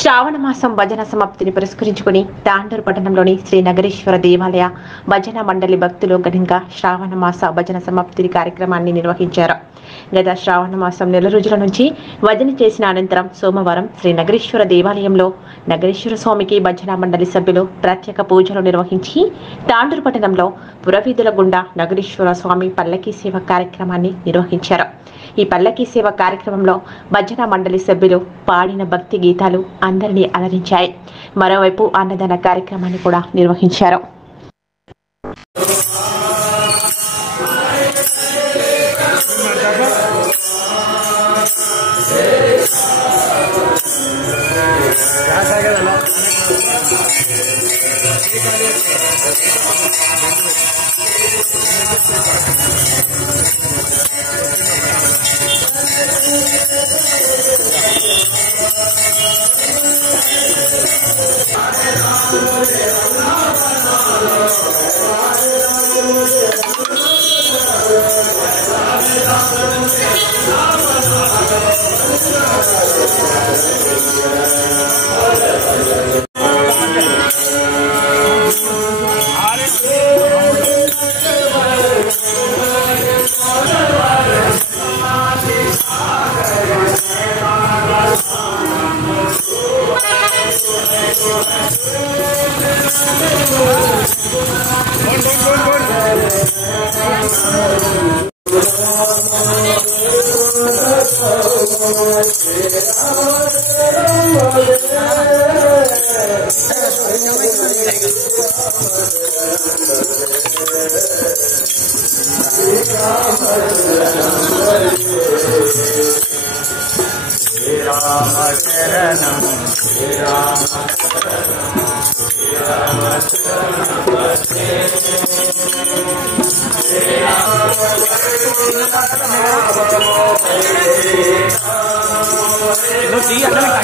శ్రావణ మాసం భజన సమాప్తిని పురస్కరించుకుని తాండూరు పట్టణంలోని శ్రీ నగరేశ్వర దేవాలయ భజన మండలి భక్తులు ఘనంగా శ్రావణ మాస భజన సమాప్తి కార్యక్రమాన్ని నిర్వహించారు. గత శ్రావణ మాసం నెల రోజుల నుంచి భజన చేసిన అనంతరం సోమవారం శ్రీ నగరేశ్వర దేవాలయంలో నగరేశ్వర స్వామికి భజన మండలి సభ్యులు ప్రత్యేక పూజలు నిర్వహించి తాండూరు పట్టణంలో పురవీధుల గుండా నగరేశ్వర స్వామి పల్లకీ సేవ కార్యక్రమాన్ని నిర్వహించారు. ఈ పల్లకీ సేవ కార్యక్రమంలో భజన మండలి సభ్యులు పాడిన భక్తి గీతాలు అందరినీ అలరించాయి. మరోవైపు అన్నదాన కార్యక్రమాన్ని కూడా నిర్వహించారు. Bye.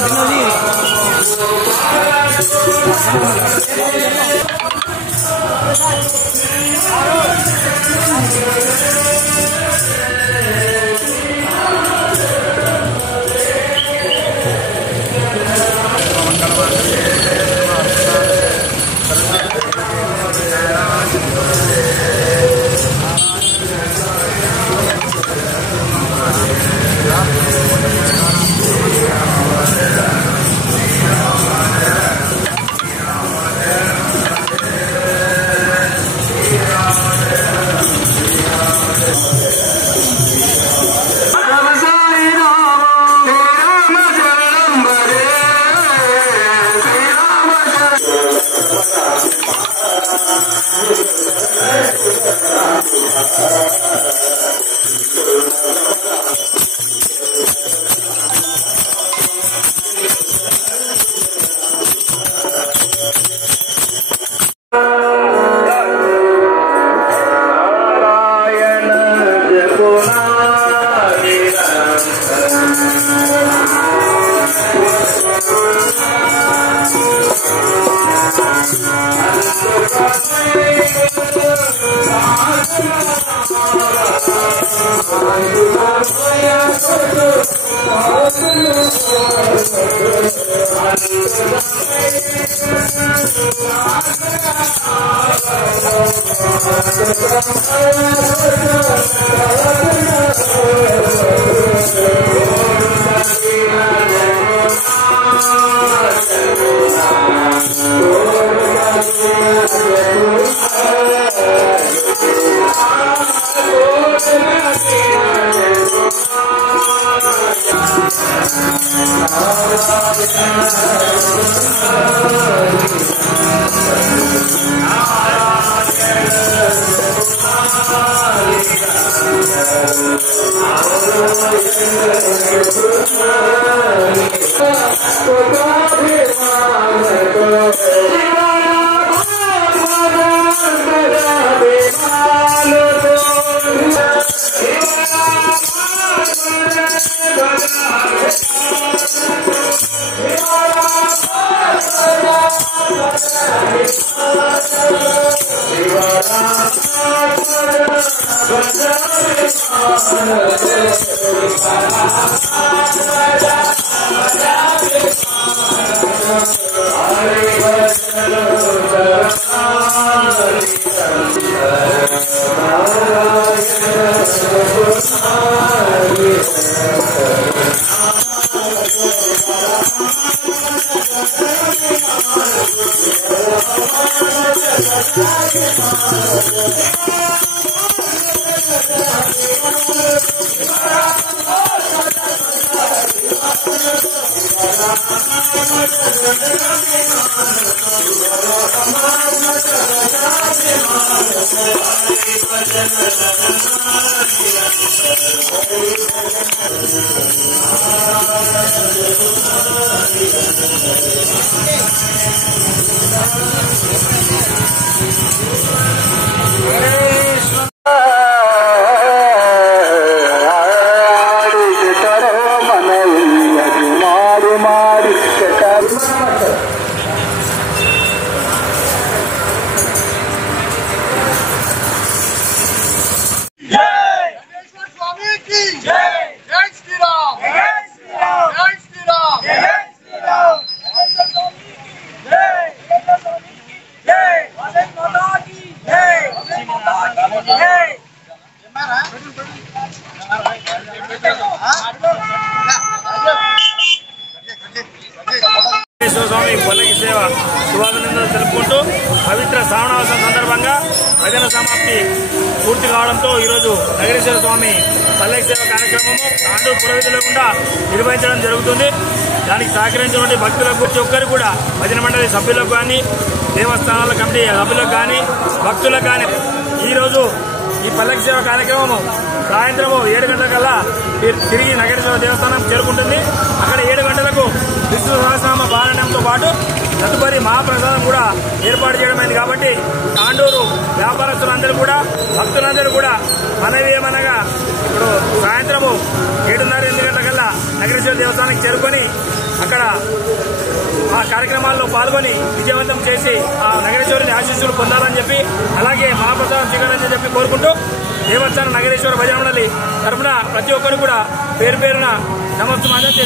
స్వామి పల్లకి సేవ శుభాభినందనలు తెలుపుకుంటూ పవిత్ర శ్రావణమాసం సందర్భంగా భజన సమాప్తి పూర్తి కావడంతో ఈరోజు నగరేశ్వర స్వామి పల్లకి సేవ కార్యక్రమము తాండూరు పురవీధుల గుండా నిర్వహించడం జరుగుతుంది. దానికి సహకరించినటువంటి భక్తులకు ప్రతి ఒక్కరు కూడా భజన మండలి సభ్యులకు కానీ దేవస్థానాల కమిటీ సభ్యులకు కానీ భక్తులకు కానీ ఈరోజు ఈ పల్లకి సేవ కార్యక్రమము సాయంత్రం 7 గంటలకల్లా తిరిగి నగరేశ్వర దేవస్థానం చేరుకుంటుంది. అక్కడ 7 గంటలకు విష్ణు సహస్రనామ పారాయణంతో పాటు తదుపరి మహాప్రసాదం కూడా ఏర్పాటు చేయడమైంది. కాబట్టి తాండూరు వ్యాపారస్తులందరూ కూడా భక్తులందరూ కూడా మనవి ఏమనగా ఇప్పుడు సాయంత్రము 7:30-8 గంటలకల్లా నగరేశ్వర దేవస్థానానికి చేరుకొని అక్కడ ఆ కార్యక్రమాల్లో పాల్గొని విజయవంతం చేసి ఆ నగరేశ్వరుని ఆశీస్సులు పొందాలని చెప్పి అలాగే మహాప్రసాదం స్వీకరించాలని చెప్పి కోరుకుంటూ దేవస్థానం నగరేశ్వర భజన మండలి తరఫున ప్రతి ఒక్కరు కూడా పేరు పేరున నమస్తే.